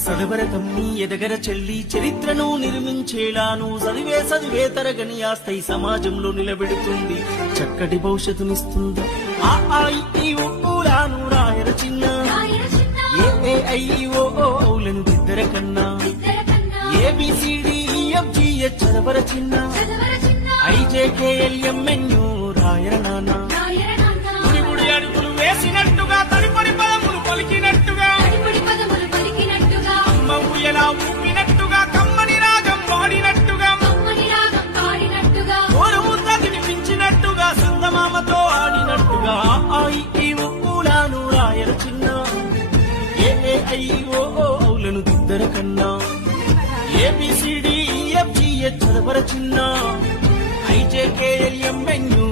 సదవరతం నీ ఎదగర చెల్లి చరిత్రను నిర్మించేలాను చదివే తరగని ఆస్తై సమాజంలో నిలబెడుతుంది చక్కటి భవిష్యత్తునిస్తుంది ఆ ఊలాను రాయర చిన్న ఏఐఓలను ఇద్దర కన్నా ABCDEFGH చదవర చిన్న IJKLMNU రాయర నాన్న గుడి అడుగులు వేసినట్టుగా తదుపరి పదములు పలికినట్టుగా అమ్మ ఊయలా ఊపినట్టుగా కమ్మని రాగం పాడినట్టుగా ఓరముద్ద తినిపించినట్టుగా సంగమామతో ఆడినట్టుగా ఊలాను రాయర చిన్న ఏఐఓలను దిద్దర కన్నా ABCDEFGH చదవర చిన్న IJKLMNU